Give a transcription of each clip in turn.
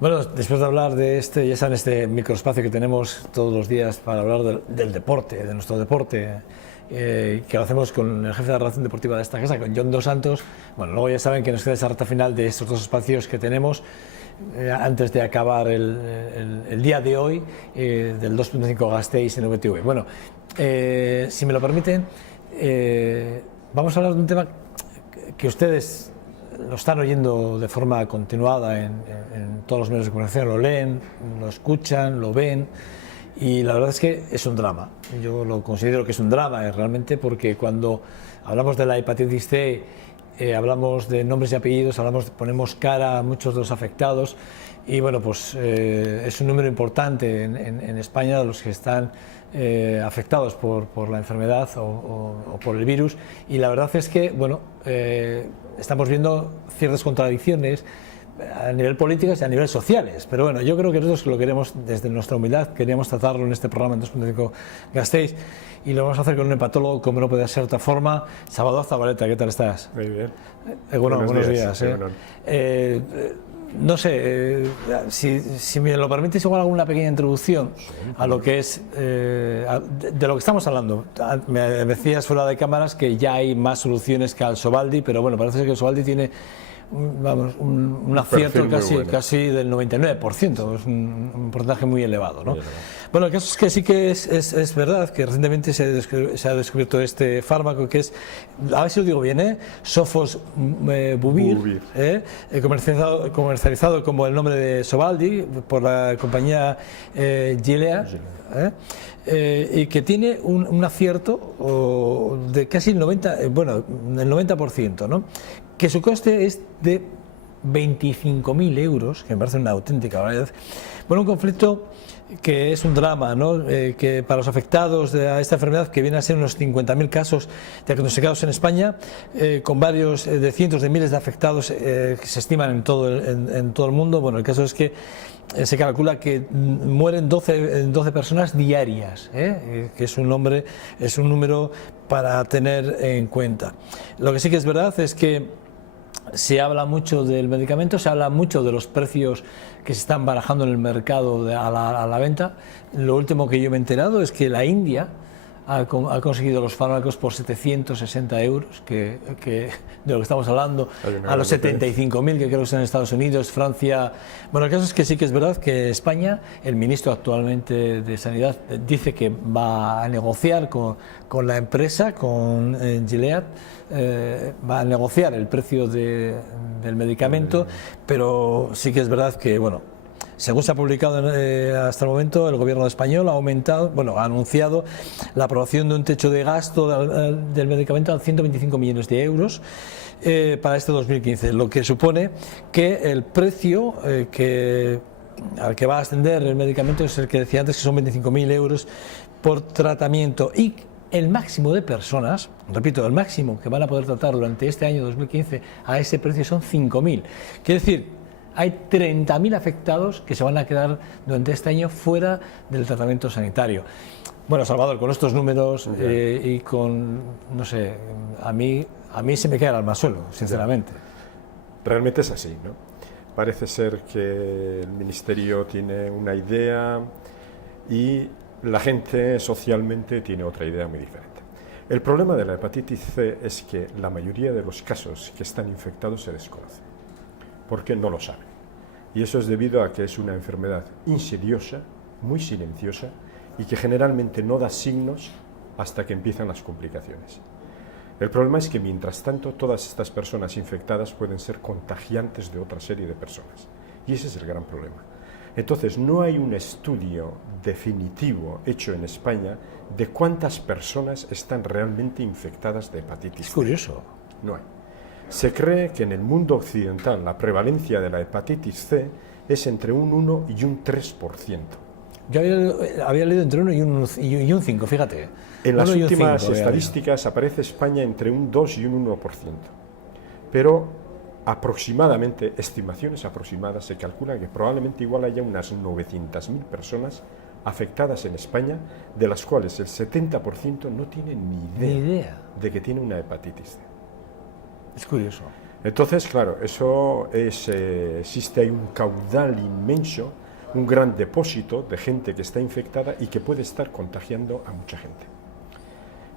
Bueno, después de hablar de ya saben, este microespacio que tenemos todos los días para hablar del deporte, de nuestro deporte, que lo hacemos con el jefe de la redacción deportiva de esta casa, con Jon Dos Santos. Bueno, luego ya saben que nos queda esa recta final de estos dos espacios que tenemos antes de acabar el día de hoy del 2.5 Gasteiz en VTV. Bueno, si me lo permiten, vamos a hablar de un tema que ustedes lo están oyendo de forma continuada en todos los medios de comunicación, lo leen, lo escuchan, lo ven, y la verdad es que es un drama. Yo lo considero que es un drama realmente, porque cuando hablamos de la hepatitis C, hablamos de nombres y apellidos, ponemos cara a muchos de los afectados, y bueno, pues es un número importante en España de los que están afectados por la enfermedad o por el virus, y la verdad es que, bueno, estamos viendo ciertas contradicciones a nivel político y a nivel sociales, pero bueno, yo creo que nosotros lo queremos, desde nuestra humildad, queríamos tratarlo en este programa en 2.5 Gasteiz, y lo vamos a hacer con un hepatólogo, como no puede ser de otra forma. Salvador Zabaleta, ¿qué tal estás? Muy bien. Buenos días. No sé, si me lo permites, igual hago una pequeña introducción a lo que es, de lo que estamos hablando. Me decías fuera de cámaras que ya hay más soluciones que al Sovaldi, pero bueno, parece que el Sovaldi tiene un acierto casi del 99%, es un porcentaje muy elevado, ¿no? Bueno, el caso es que sí que es verdad que recientemente se ha descubierto este fármaco que es, a ver si lo digo bien, Sofosbuvir, comercializado como el nombre de Sovaldi por la compañía Gilead, y que tiene un acierto de casi el 90%, ¿no? Que su coste es de 25.000 euros, que me parece una auténtica barbaridad. Bueno, un conflicto que es un drama, ¿no? Que para los afectados a esta enfermedad, que viene a ser unos 50.000 casos diagnosticados en España, con varios de cientos de miles de afectados que se estiman en todo el mundo. Bueno, el caso es que se calcula que mueren 12 personas diarias, que es un número para tener en cuenta. Lo que sí que es verdad es que se habla mucho del medicamento, se habla mucho de los precios que se están barajando en el mercado a la venta. Lo último que yo me he enterado es que la India ha conseguido los fármacos por 760 euros, que de lo que estamos hablando, a los 75.000 que creo que están en Estados Unidos, Francia. Bueno, el caso es que sí que es verdad que España, el ministro actualmente de Sanidad, dice que va a negociar con la empresa, con Gilead, va a negociar el precio del medicamento, pero sí que es verdad que, bueno, según se ha publicado hasta el momento, el gobierno español ha anunciado la aprobación de un techo de gasto del medicamento a 125 millones de euros para este 2015, lo que supone que el precio al que va a ascender el medicamento es el que decía antes, que son 25.000 euros por tratamiento, y el máximo de personas, repito, el máximo que van a poder tratar durante este año 2015 a ese precio son 5.000. Quiere decir, hay 30.000 afectados que se van a quedar durante este año fuera del tratamiento sanitario. Bueno, Salvador, con estos números y con, no sé, a mí se me cae el alma al suelo, sinceramente. Realmente es así, ¿no? Parece ser que el Ministerio tiene una idea y la gente socialmente tiene otra idea muy diferente. El problema de la hepatitis C es que la mayoría de los casos que están infectados se desconocen, porque no lo saben. Y eso es debido a que es una enfermedad insidiosa, muy silenciosa, y que generalmente no da signos hasta que empiezan las complicaciones. El problema es que, mientras tanto, todas estas personas infectadas pueden ser contagiantes de otra serie de personas. Y ese es el gran problema. Entonces, no hay un estudio definitivo hecho en España de cuántas personas están realmente infectadas de hepatitis C. Es curioso. No hay. Se cree que en el mundo occidental la prevalencia de la hepatitis C es entre un 1 y un 3%. Yo había leído entre 1 y un 5, fíjate. En las últimas estadísticas aparece España entre un 2 y un 1%. Pero aproximadamente, estimaciones aproximadas, se calcula que probablemente igual haya unas 900.000 personas afectadas en España, de las cuales el 70% no tienen ni idea de que tiene una hepatitis C. Es curioso. Entonces, claro, existe ahí un caudal inmenso, un gran depósito de gente que está infectada y que puede estar contagiando a mucha gente.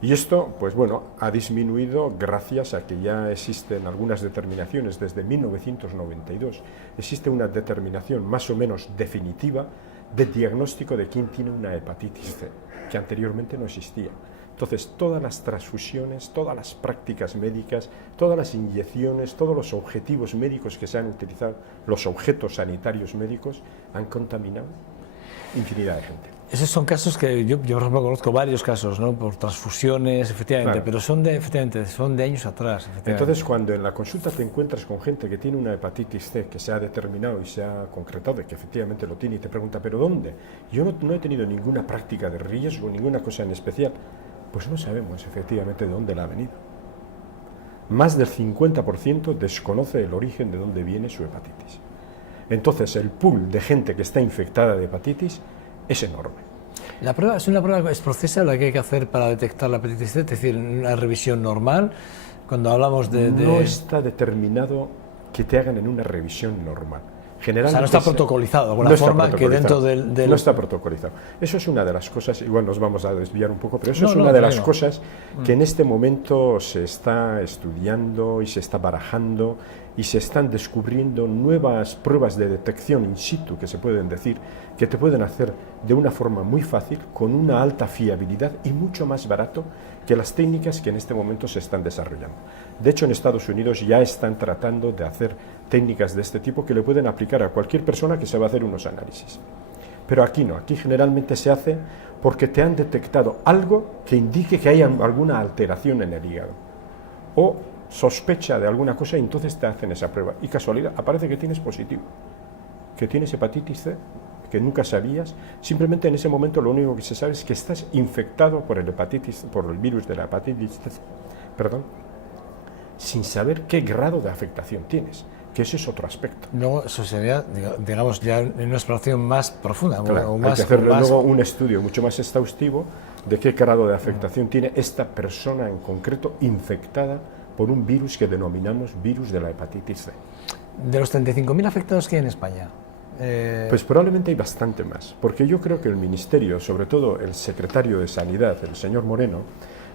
Y esto, pues bueno, ha disminuido gracias a que ya existen algunas determinaciones desde 1992. Existe una determinación más o menos definitiva de diagnóstico de quién tiene una hepatitis C, que anteriormente no existía. Entonces, todas las transfusiones, todas las prácticas médicas, todas las inyecciones, todos los objetivos médicos que se han utilizado, los objetos sanitarios médicos, han contaminado infinidad de gente. Esos son casos que yo por ejemplo, conozco varios casos, ¿no? Por transfusiones, efectivamente, Claro. pero son de años atrás. Entonces, cuando en la consulta te encuentras con gente que tiene una hepatitis C, que se ha determinado y se ha concretado de que efectivamente lo tiene y te pregunta, ¿pero dónde? Yo no he tenido ninguna práctica de riesgo, ninguna cosa en especial. Pues no sabemos efectivamente de dónde la ha venido. Más del 50% desconoce el origen de dónde viene su hepatitis. Entonces, el pool de gente que está infectada de hepatitis es enorme. La prueba es una prueba procesa la que hay que hacer para detectar la hepatitis C, es decir, una revisión normal. Cuando hablamos No está determinado que te hagan en una revisión normal. Generalmente, o sea, no está protocolizado de alguna no está forma que dentro protocolizado. del... No está protocolizado. Eso es una de las cosas, igual nos vamos a desviar un poco, pero eso es No, una de las no. cosas que en este momento se está estudiando y se está barajando y se están descubriendo nuevas pruebas de detección in situ, que se pueden decir, que te pueden hacer de una forma muy fácil, con una alta fiabilidad y mucho más barato que las técnicas que en este momento se están desarrollando. De hecho, en Estados Unidos ya están tratando de hacer técnicas de este tipo que le pueden aplicar a cualquier persona que se va a hacer unos análisis. Pero aquí no, aquí generalmente se hace porque te han detectado algo que indique que hay alguna alteración en el hígado o sospecha de alguna cosa y entonces te hacen esa prueba. Y casualidad, aparece que tienes positivo, que tienes hepatitis C, que nunca sabías. Simplemente en ese momento lo único que se sabe es que estás infectado por el virus de la hepatitis C, sin saber qué grado de afectación tienes, que ese es otro aspecto. Luego, eso sería, digamos, ya en una exploración más profunda. Claro, o hay más, que hacer más... luego un estudio mucho más exhaustivo de qué grado de afectación tiene esta persona en concreto infectada por un virus que denominamos virus de la hepatitis C. De los 35.000 afectados que hay en España, pues probablemente hay bastante más, porque yo creo que el Ministerio, sobre todo el secretario de Sanidad, el señor Moreno,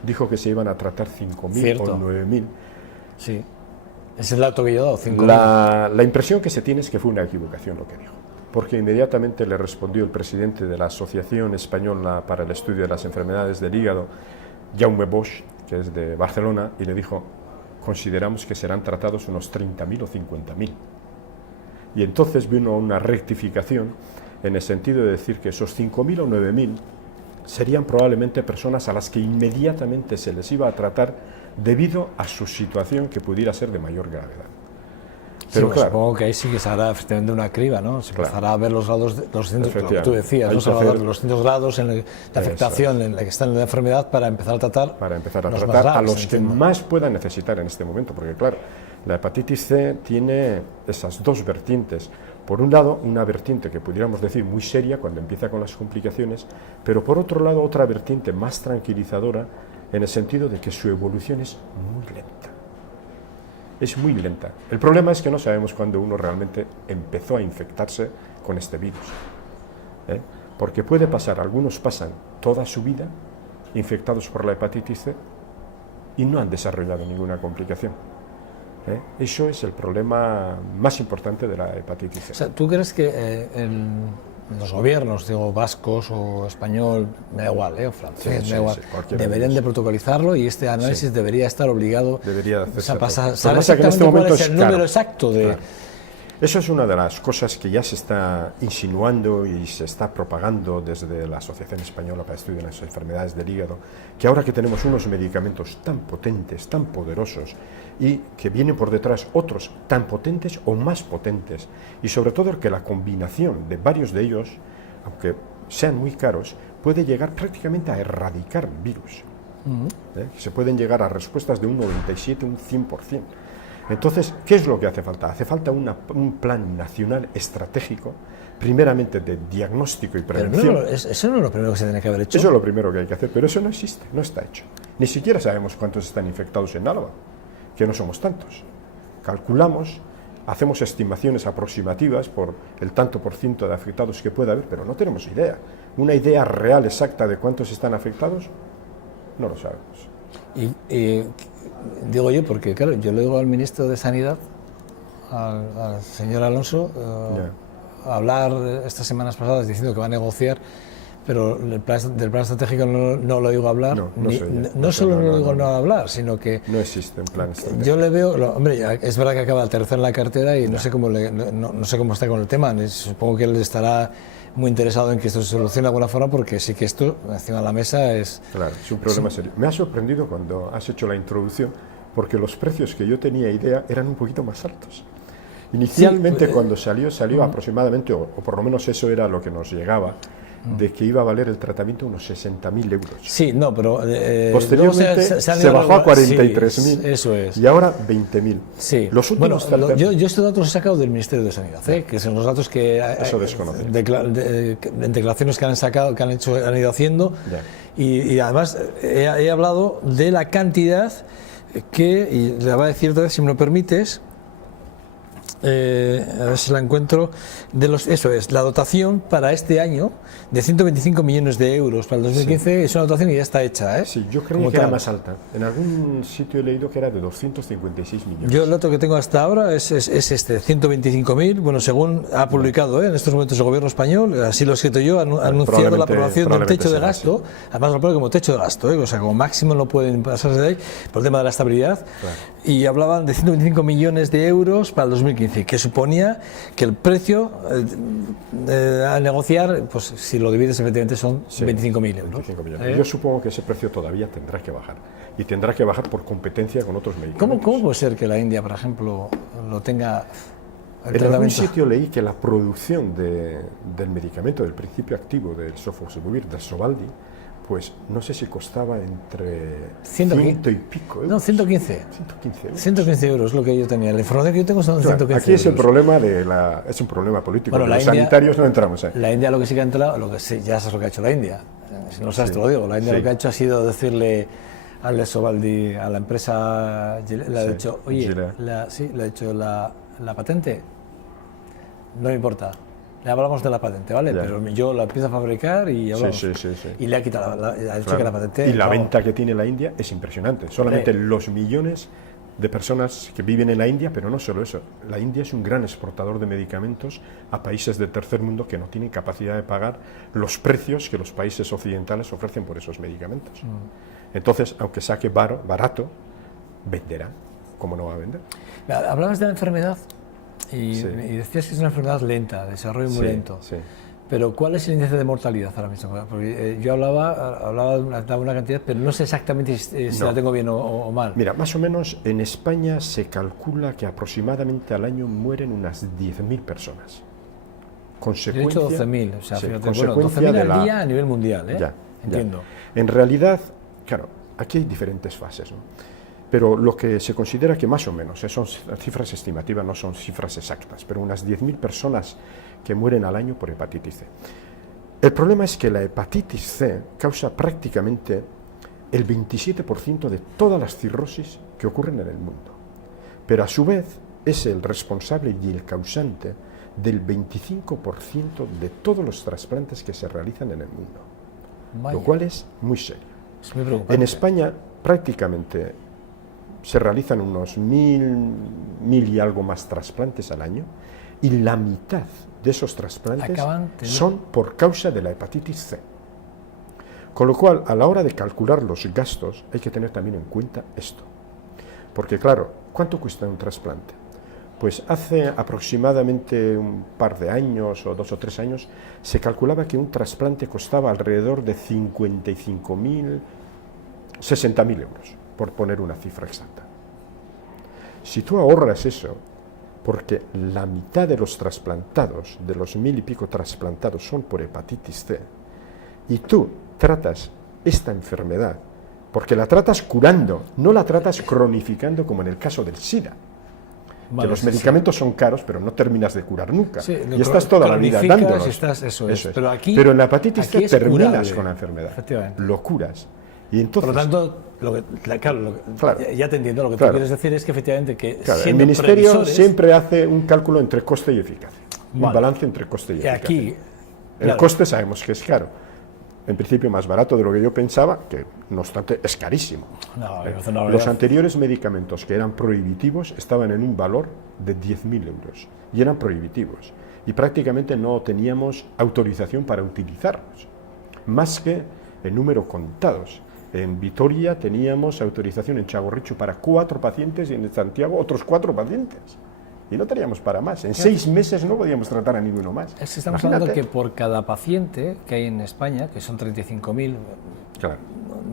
dijo que se iban a tratar 5.000 o 9.000. Sí, es el dato que yo he dado, 5.000. La impresión que se tiene es que fue una equivocación lo que dijo, porque inmediatamente le respondió el presidente de la Asociación Española para el Estudio de las Enfermedades del Hígado, Jaume Bosch, que es de Barcelona, y le dijo: consideramos que serán tratados unos 30.000 o 50.000. Y entonces vino una rectificación en el sentido de decir que esos 5.000 o 9.000 serían probablemente personas a las que inmediatamente se les iba a tratar debido a su situación que pudiera ser de mayor gravedad. Pero sí, claro, supongo que ahí sí que se hará efectivamente una criba, ¿no? Se empezará a ver los grados, los distintos, lo que tú decías, ¿no? Se va a ver los distintos grados de afectación en la que están en la enfermedad para empezar a tratar, a los que más puedan necesitar en este momento, porque claro, la hepatitis C tiene esas dos vertientes. Por un lado, una vertiente que pudiéramos decir muy seria cuando empieza con las complicaciones, pero por otro lado, otra vertiente más tranquilizadora en el sentido de que su evolución es muy lenta. Es muy lenta. El problema es que no sabemos cuándo uno realmente empezó a infectarse con este virus. Porque puede pasar, algunos pasan toda su vida infectados por la hepatitis C y no han desarrollado ninguna complicación. Eso es el problema más importante de la hepatitis C. O sea, ¿tú crees que los gobiernos, digo, vascos o español, me da igual, o francés, me da igual, deberían de protocolizarlo y este análisis debería estar obligado? Debería hacerse. O sea, ¿saber exactamente cuál es el número exacto de...? Claro. Eso es una de las cosas que ya se está insinuando y se está propagando desde la Asociación Española para el Estudio de las Enfermedades del Hígado, que ahora que tenemos unos medicamentos tan potentes, tan poderosos, y que vienen por detrás otros tan potentes o más potentes, y sobre todo que la combinación de varios de ellos, aunque sean muy caros, puede llegar prácticamente a erradicar el virus. Se pueden llegar a respuestas de un 97, un 100%. Entonces, ¿qué es lo que hace falta? Hace falta un plan nacional estratégico, primeramente de diagnóstico y prevención. Pero eso no es lo primero que se tiene que haber hecho. Eso es lo primero que hay que hacer, pero eso no existe, no está hecho. Ni siquiera sabemos cuántos están infectados en Álava, que no somos tantos. calculamos, hacemos estimaciones aproximativas por el tanto por ciento de afectados que pueda haber, pero no tenemos idea. Una idea real exacta de cuántos están afectados, no lo sabemos. Y digo yo, porque claro, yo le digo al ministro de Sanidad, al señor Alonso, hablar estas semanas pasadas diciendo que va a negociar, pero del plan estratégico no lo digo hablar. No solo no lo digo hablar, sino que no existe un plan estratégico. Yo le veo, hombre, es verdad que acaba de aterrizar en la cartera y no sé cómo está con el tema. Supongo que él estará muy interesado en que esto se solucione de alguna forma, porque sí que esto encima de la mesa es... Claro, es un problema serio. Me ha sorprendido cuando has hecho la introducción, porque los precios que yo tenía idea eran un poquito más altos. Inicialmente, sí, cuando salió aproximadamente, o por lo menos eso era lo que nos llegaba, de que iba a valer el tratamiento unos 60.000 euros. Sí, no, pero... posteriormente se bajó a 43.000, sí, eso es. Y ahora 20.000. Sí. Los últimos yo estos datos los he sacado del Ministerio de Sanidad, que son los datos que... Eso desconoce. En declaraciones que han sacado, que han ido haciendo, y además he hablado de la cantidad que, y le voy a decir otra vez, si me lo permites, a ver si la encuentro, eso es, la dotación para este año de 125 millones de euros para el 2015, sí. Es una dotación y ya está hecha, ¿eh? Sí, yo creo que era más alta. En algún sitio he leído que era de 256 millones. Yo el dato que tengo hasta ahora es este, 125.000, bueno, según ha publicado en estos momentos el gobierno español, así lo he escrito yo, ha anunciado la aprobación del techo de gasto, además lo pone como techo de gasto, o sea, como máximo no pueden pasarse de ahí, por el tema de la estabilidad, y hablaban de 125 millones de euros para el 2015, que suponía que el precio a negociar, pues si lo divides efectivamente son 25.000 euros. 25 millones. Yo supongo que ese precio todavía tendrá que bajar, y tendrá que bajar por competencia con otros medicamentos. ¿Cómo puede ser que la India, por ejemplo, lo tenga? En algún sitio leí que la producción del medicamento, del principio activo del sofosbuvir, del Sovaldi, pues no sé si costaba entre 100 y pico euros. No, 115. 115 euros. 115 euros lo que yo tenía. La información que yo tengo son 115 aquí es euros. El problema es un problema político. Bueno, los sanitarios no entramos ahí. La India lo que sí que ha entrado, ya sabes lo que ha hecho la India. Si no lo sabes, te lo digo. La India lo que ha hecho ha sido decirle al Sovaldi, a la empresa, le ha dicho, oye, le ha dicho la patente, no me importa. Le hablamos de la patente, ¿vale? Pero yo la empiezo a fabricar y hablamos. Y le ha quitado, ha dicho que la patente... Y la venta que tiene la India es impresionante. Solamente los millones de personas que viven en la India, pero no solo eso. La India es un gran exportador de medicamentos a países del tercer mundo que no tienen capacidad de pagar los precios que los países occidentales ofrecen por esos medicamentos. Entonces, aunque saque barato, venderá. ¿Cómo no va a vender? Hablabas de la enfermedad. Y decías que es una enfermedad lenta, de desarrollo muy lento. Pero ¿cuál es el índice de mortalidad ahora mismo? Porque yo hablaba de una cantidad, pero no sé exactamente si la tengo bien o mal. Mira, más o menos en España se calcula que aproximadamente al año mueren unas 10.000 personas. Consecuencia, yo he dicho 12.000, o sea, fíjate, bueno, 12.000 al día a nivel mundial, ¿eh? Entiendo. En realidad, claro, aquí hay diferentes fases, ¿no? Pero lo que se considera que más o menos, son cifras estimativas, no son cifras exactas, pero unas 10.000 personas que mueren al año por hepatitis C. El problema es que la hepatitis C causa prácticamente el 27% de todas las cirrosis que ocurren en el mundo, pero a su vez es el responsable y el causante del 25% de todos los trasplantes que se realizan en el mundo. Lo cual es muy serio. Es muy preocupante. En España prácticamente se realizan unos 1.000 y algo más trasplantes al año, y la mitad de esos trasplantes son por causa de la hepatitis C. Con lo cual, a la hora de calcular los gastos, hay que tener también en cuenta esto. Porque claro, ¿cuánto cuesta un trasplante? Pues hace aproximadamente un par de años, o 2 o 3 años, se calculaba que un trasplante costaba alrededor de 55.000, 60.000 euros, por poner una cifra exacta. Si tú ahorras eso, porque la mitad de los trasplantados, de los 1.000 y pico trasplantados, son por hepatitis C, y tú tratas esta enfermedad, porque la tratas curando, no la tratas cronificando como en el caso del SIDA, que los medicamentos son caros, pero no terminas de curar nunca, y estás toda la vida dándolos. Pero en la hepatitis C terminas con la enfermedad, lo curas, Y entonces, por lo tanto, claro, ya te entiendo, lo que tú quieres decir es que efectivamente que el Ministerio siempre hace un cálculo entre coste y eficacia, un balance entre coste y eficacia. Aquí, el coste sabemos que es caro, en principio más barato de lo que yo pensaba, que no obstante es carísimo. Los anteriores medicamentos que eran prohibitivos estaban en un valor de 10.000 euros y eran prohibitivos y prácticamente no teníamos autorización para utilizarlos, más que en número contados. En Vitoria teníamos autorización en Txagorritxu para 4 pacientes y en Santiago otros 4 pacientes. Y no teníamos para más. En 6 meses no podíamos tratar a ninguno más. Es que estamos hablando que por cada paciente que hay en España, que son 35.000,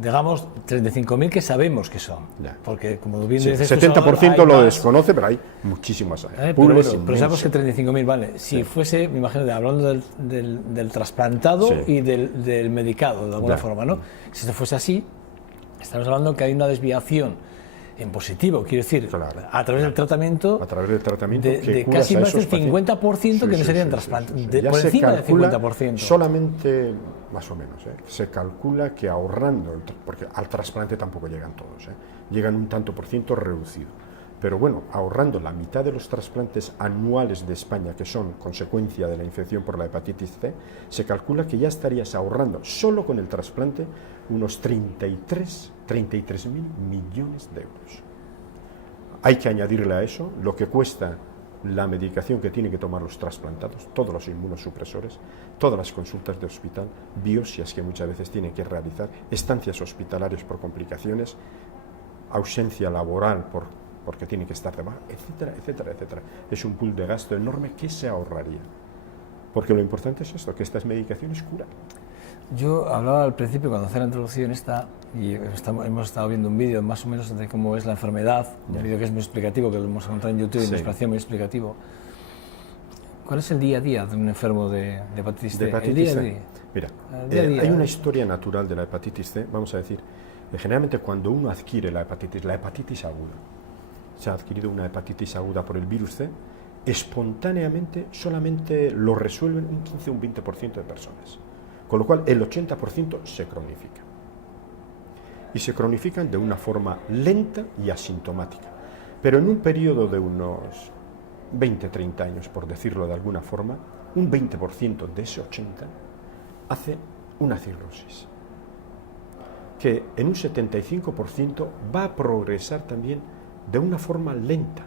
digamos 35.000 que sabemos que son. Porque como bien dices, 70% lo desconoce, pero hay muchísimas. Pero sabemos que 35.000, vale. Si fuese, me imagino, hablando del trasplantado y del medicado, de alguna forma, ¿no? Si esto fuese así, estamos hablando que hay una desviación en positivo, quiero decir, a través del tratamiento, de casi más del 50% que no serían trasplantes, por encima del 50%. Solamente, más o menos, se calcula que ahorrando, porque al trasplante tampoco llegan todos, llegan un tanto por ciento reducido, pero bueno, ahorrando la mitad de los trasplantes anuales de España, que son consecuencia de la infección por la hepatitis C, se calcula que ya estarías ahorrando, solo con el trasplante, unos 33.000 millones de euros. Hay que añadirle a eso lo que cuesta la medicación que tienen que tomar los trasplantados, todos los inmunosupresores, todas las consultas de hospital, biopsias que muchas veces tienen que realizar, estancias hospitalarias por complicaciones, ausencia laboral porque tienen que estar de baja, etcétera, etcétera, etcétera. Es un pool de gasto enorme que se ahorraría. Porque lo importante es esto, que estas medicaciones curan. Yo hablaba al principio, cuando hacía la introducción y hemos estado viendo un vídeo más o menos de cómo es la enfermedad, un vídeo que es muy explicativo, que lo hemos encontrado en YouTube y nos parecía muy explicativo. ¿Cuál es el día a día de un enfermo de hepatitis C? El día a día. Mira, hay una historia natural de la hepatitis C, vamos a decir, generalmente cuando uno adquiere la hepatitis aguda, se ha adquirido una hepatitis aguda por el virus C, espontáneamente solamente lo resuelven un 15 o un 20% de personas. Con lo cual el 80% se cronifica. Y se cronifican de una forma lenta y asintomática. Pero en un periodo de unos 20-30 años, por decirlo de alguna forma, un 20% de ese 80% hace una cirrosis. Que en un 75% va a progresar también de una forma lenta.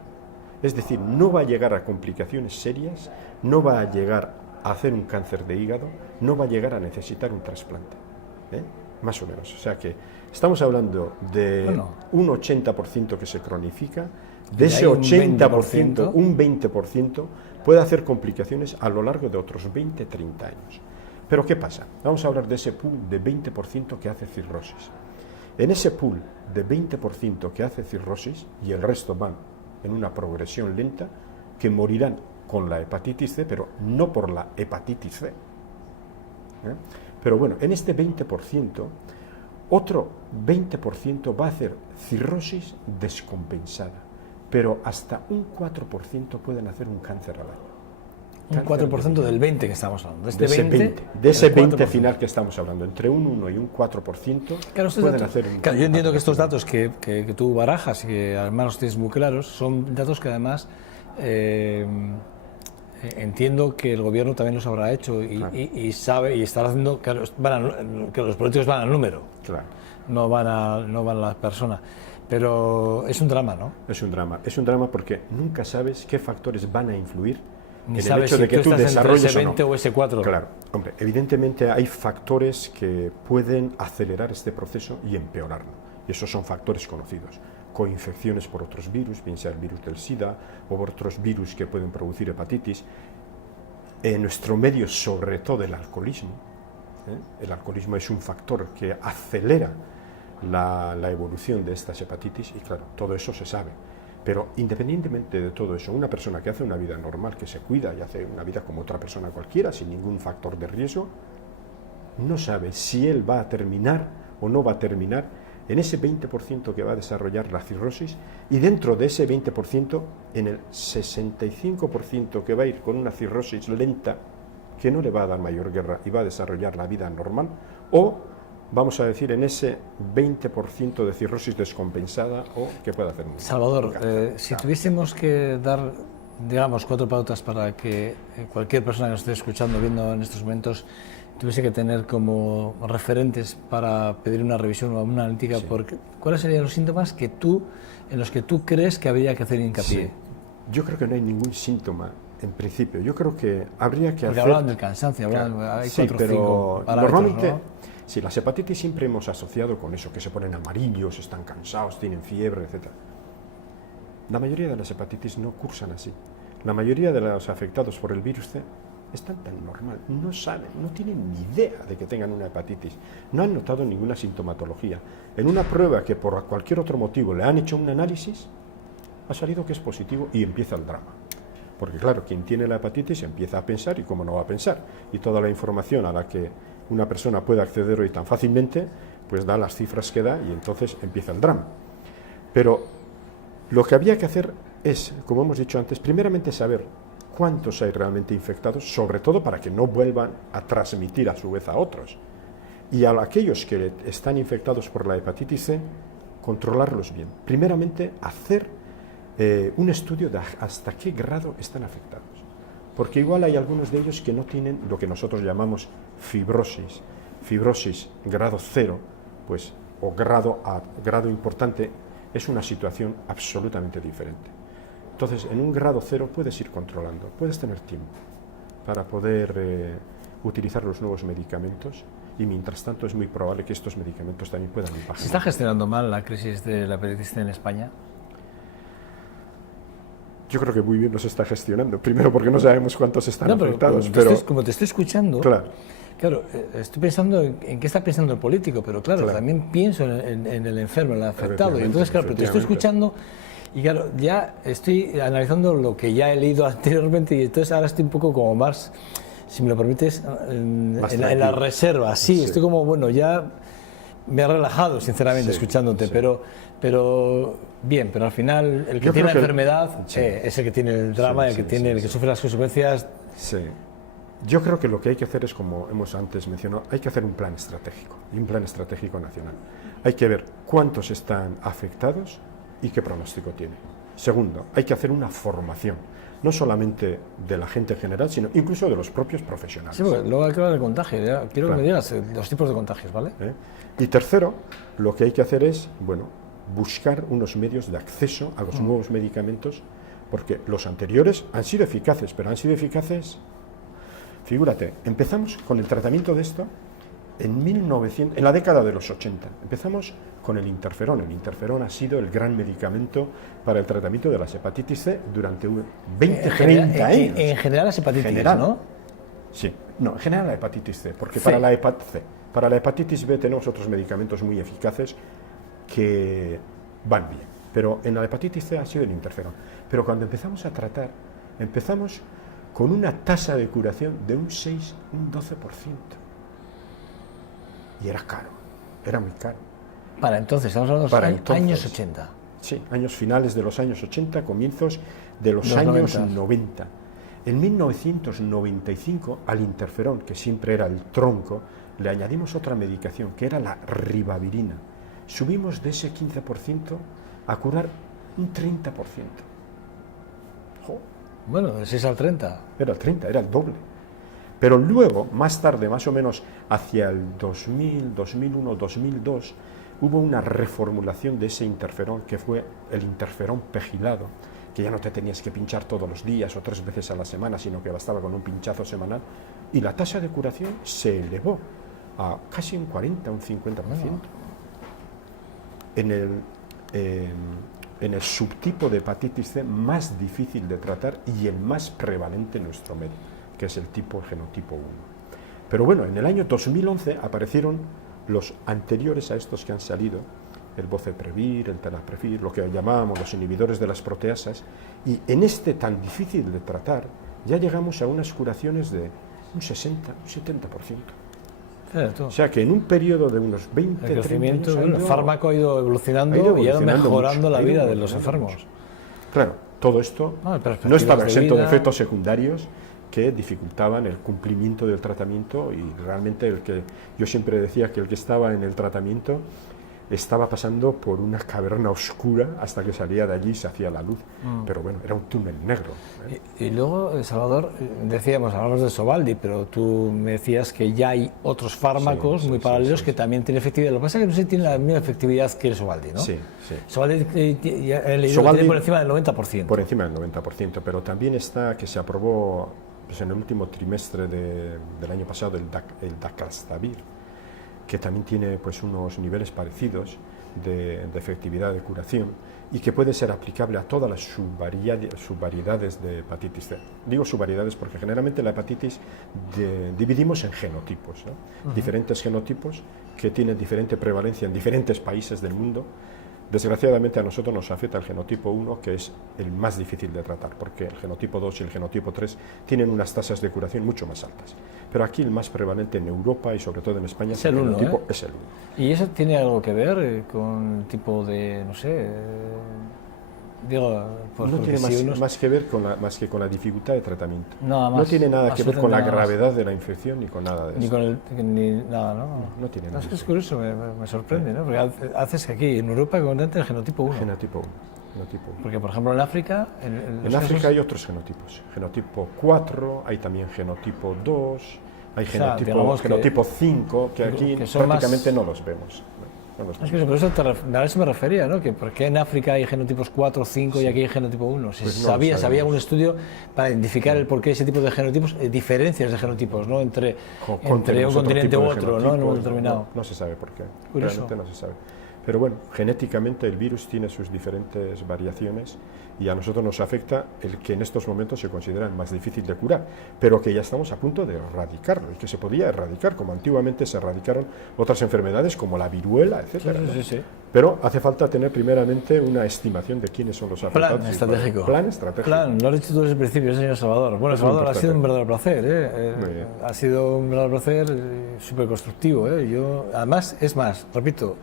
Es decir, no va a llegar a complicaciones serias, no va a llegar a hacer un cáncer de hígado, no va a llegar a necesitar un trasplante, más o menos. O sea que estamos hablando de un 80% que se cronifica, de ese 80%, un 20% puede hacer complicaciones a lo largo de otros 20-30 años. Pero ¿qué pasa? Vamos a hablar de ese pool de 20% que hace cirrosis. En ese pool de 20% que hace cirrosis, y el resto van en una progresión lenta, que morirán con la hepatitis C, pero no por la hepatitis C. Pero bueno, en este 20%, otro 20% va a hacer cirrosis descompensada, pero hasta un 4% pueden hacer un cáncer al año. Un 4% del 20 que estamos hablando. De ese 20 final que estamos hablando, entre un 1 y un 4% pueden hacer un yo entiendo que estos datos que tú barajas y que además los tienes muy claros, son datos que además entiendo que el gobierno también los habrá hecho y sabe y estará haciendo que los políticos van al número, no van a la persona. Pero es un drama, ¿no? Es un drama porque nunca sabes qué factores van a influir ni en el sabes hecho de que tú desarrolles ese 20 o ese 4. Claro, hombre, evidentemente hay factores que pueden acelerar este proceso y empeorarlo, y esos son factores conocidos. Coinfecciones por otros virus, bien sea el virus del SIDA o por otros virus que pueden producir hepatitis. En nuestro medio, sobre todo el alcoholismo. El alcoholismo es un factor que acelera la evolución de estas hepatitis y claro, todo eso se sabe. Pero independientemente de todo eso, una persona que hace una vida normal, que se cuida y hace una vida como otra persona cualquiera, sin ningún factor de riesgo, no sabe si él va a terminar o no va a terminar en ese 20% que va a desarrollar la cirrosis, y dentro de ese 20%, en el 65% que va a ir con una cirrosis lenta, que no le va a dar mayor guerra y va a desarrollar la vida normal, o vamos a decir, en ese 20% de cirrosis descompensada o que puede hacer un Salvador, si tuviésemos que dar, digamos, 4 pautas para que cualquier persona que nos esté escuchando, viendo en estos momentos, tuviese que tener como referentes para pedir una revisión o una analítica, ¿cuáles serían los síntomas en los que tú crees que habría que hacer hincapié? Sí. Yo creo que no hay ningún síntoma en principio. Yo creo que habría que Porque hacer... hablan del cansancio, hay 4 o 5 parámetros, normalmente, ¿no? Sí, las hepatitis siempre hemos asociado con eso, que se ponen amarillos, están cansados, tienen fiebre, etc. La mayoría de las hepatitis no cursan así. La mayoría de los afectados por el virus C están tan normal, no saben, no tienen ni idea de que tengan una hepatitis, no han notado ninguna sintomatología. En una prueba que por cualquier otro motivo le han hecho un análisis, ha salido que es positivo y empieza el drama. Porque claro, quien tiene la hepatitis empieza a pensar y cómo no va a pensar. Y toda la información a la que una persona puede acceder hoy tan fácilmente, pues da las cifras que da y entonces empieza el drama. Pero lo que había que hacer es, como hemos dicho antes, primeramente saber cuántos hay realmente infectados, sobre todo para que no vuelvan a transmitir a su vez a otros. Y a aquellos que están infectados por la hepatitis C, controlarlos bien. Primeramente, hacer un estudio de hasta qué grado están afectados. Porque igual hay algunos de ellos que no tienen lo que nosotros llamamos fibrosis. Fibrosis grado 0, pues, o grado importante, es una situación absolutamente diferente. Entonces, en un grado 0 puedes ir controlando, puedes tener tiempo para poder utilizar los nuevos medicamentos y mientras tanto es muy probable que estos medicamentos también puedan impactar. ¿Se está gestionando mal la crisis de la hepatitis C en España? Yo creo que muy bien no se está gestionando. Primero porque no sabemos cuántos están afectados. Como te estoy escuchando, claro, estoy pensando en qué está pensando el político, pero claro, también pienso en el enfermo, en el afectado. Y entonces, claro, pero te estoy escuchando y claro, ya estoy analizando lo que ya he leído anteriormente y entonces ahora estoy un poco como más, si me lo permites, en la reserva. Sí, estoy como, bueno, ya me he relajado, sinceramente, escuchándote, pero bien, pero al final el que tiene la enfermedad es el que tiene el drama, el que sufre las consecuencias. Sí. Yo creo que lo que hay que hacer es, como hemos antes mencionado, hay que hacer un plan estratégico, y un plan estratégico nacional. Hay que ver cuántos están afectados y qué pronóstico tiene. Segundo, hay que hacer una formación, no solamente de la gente en general, sino incluso de los propios profesionales. Sí, porque luego hay que hablar de contagio, quiero que me digas los tipos de contagios, ¿vale? Y tercero, lo que hay que hacer es, bueno, buscar unos medios de acceso a los nuevos medicamentos, porque los anteriores han sido eficaces, pero han sido eficaces, figúrate, empezamos con el tratamiento de esto en la década de los 80, empezamos con el interferón ha sido el gran medicamento para el tratamiento de las hepatitis C durante 20, 30 años. En general las hepatitis, ¿no? Sí, no, en general la hepatitis C, porque para la hepatitis B tenemos otros medicamentos muy eficaces que van bien, pero en la hepatitis C ha sido el interferón. Pero cuando empezamos a tratar, empezamos con una tasa de curación de un 6, un 12%. Y era caro, era muy caro. Para entonces, estamos hablando de los años 80. Sí, años finales de los años 80, comienzos de los años 90. En 1995, al interferón, que siempre era el tronco, le añadimos otra medicación, que era la ribavirina. Subimos de ese 15% a curar un 30%. ¡Jo! Bueno, de 6 al 30. Era el 30, era el doble. Pero luego, más tarde, más o menos hacia el 2000, 2001, 2002, hubo una reformulación de ese interferón, que fue el interferón pegilado, que ya no te tenías que pinchar todos los días o 3 veces a la semana, sino que bastaba con un pinchazo semanal, y la tasa de curación se elevó a casi un 40, un 50%. En el subtipo de hepatitis C más difícil de tratar y el más prevalente en nuestro medio, que es el genotipo 1. Pero bueno, en el año 2011 aparecieron los anteriores a estos que han salido, el boceprevir, el tenofovir, lo que llamábamos los inhibidores de las proteasas, y en este tan difícil de tratar ya llegamos a unas curaciones de un 60, un 70%. O sea que en un periodo de unos 20, el crecimiento, 30 años, el fármaco ha ido evolucionando y ha ido mejorando la vida de los enfermos. Claro, todo esto no estaba exento de efectos secundarios que dificultaban el cumplimiento del tratamiento, y realmente yo siempre decía que el que estaba en el tratamiento estaba pasando por una caverna oscura hasta que salía de allí y se hacía la luz. Pero bueno, era un túnel negro. Y luego, Salvador, hablamos de Sovaldi, pero tú me decías que ya hay otros fármacos muy paralelos que también tienen efectividad. Lo que pasa es que no sé si tienen la misma efectividad que el Sovaldi, ¿no? Sí, sí. Sovaldi tiene por encima del 90%. Por encima del 90%, pero también está que se aprobó pues, en el último trimestre del año pasado el Dacalstavir, que también tiene pues unos niveles parecidos de efectividad de curación y que puede ser aplicable a todas las subvariedades de hepatitis C. Digo subvariedades porque generalmente la hepatitis dividimos en genotipos, ¿no? Diferentes genotipos que tienen diferente prevalencia en diferentes países del mundo. Desgraciadamente a nosotros nos afecta el genotipo 1, que es el más difícil de tratar, porque el genotipo 2 y el genotipo 3 tienen unas tasas de curación mucho más altas. Pero aquí el más prevalente en Europa y sobre todo en España es el genotipo 1, es el 1. ¿Y eso tiene algo que ver con el tipo de, no sé, digo, pues no tiene más que ver más que con la dificultad de tratamiento. No tiene nada que ver con la gravedad de la infección ni con nada de eso. Ni nada, ¿no? No tiene nada. Es que es curioso, me sorprende, ¿no? Porque haces que aquí en Europa concretamente el genotipo 1. Genotipo 1. Porque, por ejemplo, en África... En África hay otros genotipos. Genotipo 4, hay también genotipo 2, hay genotipo 5, que aquí prácticamente no los vemos. Es que por eso a eso me refería, ¿no? Que por qué en África hay genotipos 4, 5 y aquí hay genotipo 1. Si pues había un estudio para identificar el porqué de ese tipo de genotipos, diferencias de genotipos, ¿no? Entre un continente u otro, ¿no? En un determinado. No se sabe por qué. Curioso. Realmente no se sabe. Pero bueno, genéticamente el virus tiene sus diferentes variaciones y a nosotros nos afecta el que en estos momentos se considera el más difícil de curar, pero que ya estamos a punto de erradicarlo y que se podía erradicar, como antiguamente se erradicaron otras enfermedades como la viruela, etcétera. Sí. Pero hace falta tener primeramente una estimación de quiénes son los afectados. Plan estratégico. Lo has dicho tú desde el principio, señor Salvador. Bueno, Salvador, ha sido un verdadero placer. Ha sido un verdadero placer, súper constructivo. Además, es más, repito,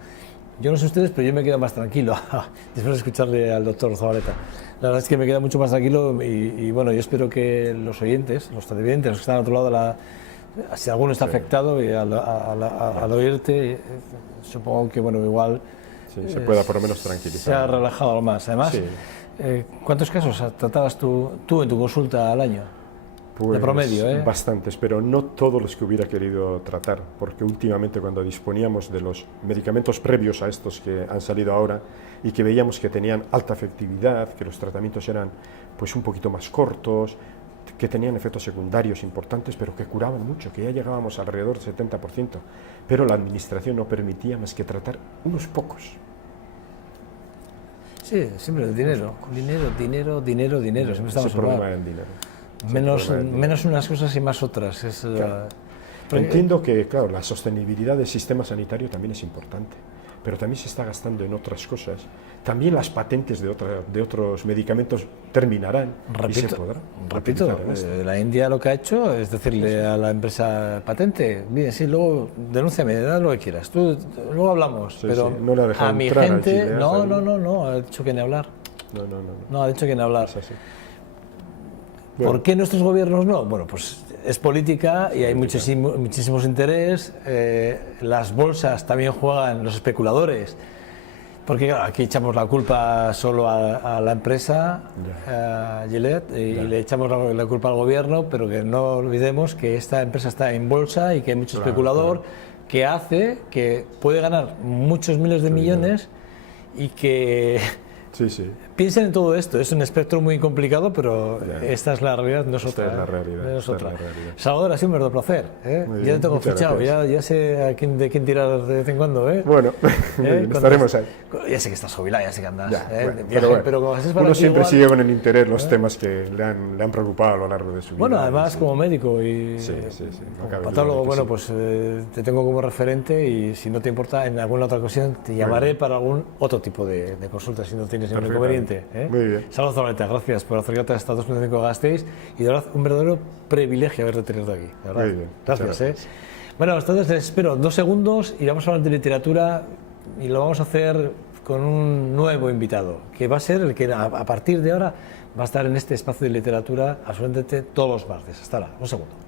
yo no sé ustedes, pero yo me quedo más tranquilo después de escucharle al doctor Zabaleta. La verdad es que me queda mucho más tranquilo y bueno, yo espero que los oyentes, los televidentes, los que están al otro lado, si alguno está afectado y al oírte, supongo que bueno, igual se pueda por lo menos tranquilizar. Se ha relajado algo más. Además, ¿cuántos casos tratabas tú en tu consulta al año? Pues de promedio, bastantes, pero no todos los que hubiera querido tratar, porque últimamente cuando disponíamos de los medicamentos previos a estos que han salido ahora y que veíamos que tenían alta efectividad, que los tratamientos eran pues un poquito más cortos, que tenían efectos secundarios importantes, pero que curaban mucho, que ya llegábamos alrededor del 70%, pero la administración no permitía más que tratar unos pocos. Sí, siempre el dinero, siempre estamos hablando del dinero. Menos unas cosas y más otras. Claro. Entiendo que, claro, la sostenibilidad del sistema sanitario también es importante, pero también se está gastando en otras cosas. También las patentes de otros medicamentos terminarán y se podrá. Repito, la India lo que ha hecho es decirle a la empresa patente, bien, sí, luego denúnciame, da lo que quieras, tú, luego hablamos, pero no la a mi gente, no, ha dicho que ni hablar. No, ha dicho que ni hablar. Es así. Bueno. ¿Por qué nuestros gobiernos no? Bueno, pues es política y hay muchísimos interés. Las bolsas también juegan, los especuladores, porque claro, aquí echamos la culpa solo a la empresa, a Gillette, y le echamos la culpa al gobierno, pero que no olvidemos que esta empresa está en bolsa y que hay mucho especulador que hace que puede ganar muchos miles de millones y que... Piensen en todo esto, es un espectro muy complicado, pero esta es la realidad, no es otra. Es la realidad. Salvador, ha sido un verdadero placer. Ya te tengo fichado, ya sé de quién tirar de vez en cuando. Bueno, estaremos ahí. Ya sé que estás jubilado, ya sé que andas. Pero como uno siempre sigue con el interés los temas que le han preocupado a lo largo de su vida. Bueno, además como médico y como patólogo, bueno, pues te tengo como referente y si no te importa, en alguna otra ocasión te llamaré para algún otro tipo de consulta, si no tienes ningún inconveniente. Muy bien. Salvador Zabaleta, gracias por acercarte hasta 2.5 Gasteiz y de verdad un verdadero privilegio haberte tenido aquí. De verdad. Muy bien. Gracias. Bueno, entonces les espero 2 segundos y vamos a hablar de literatura y lo vamos a hacer con un nuevo invitado, que va a ser el que a partir de ahora va a estar en este espacio de literatura absolutamente todos los martes. Hasta ahora, un segundo.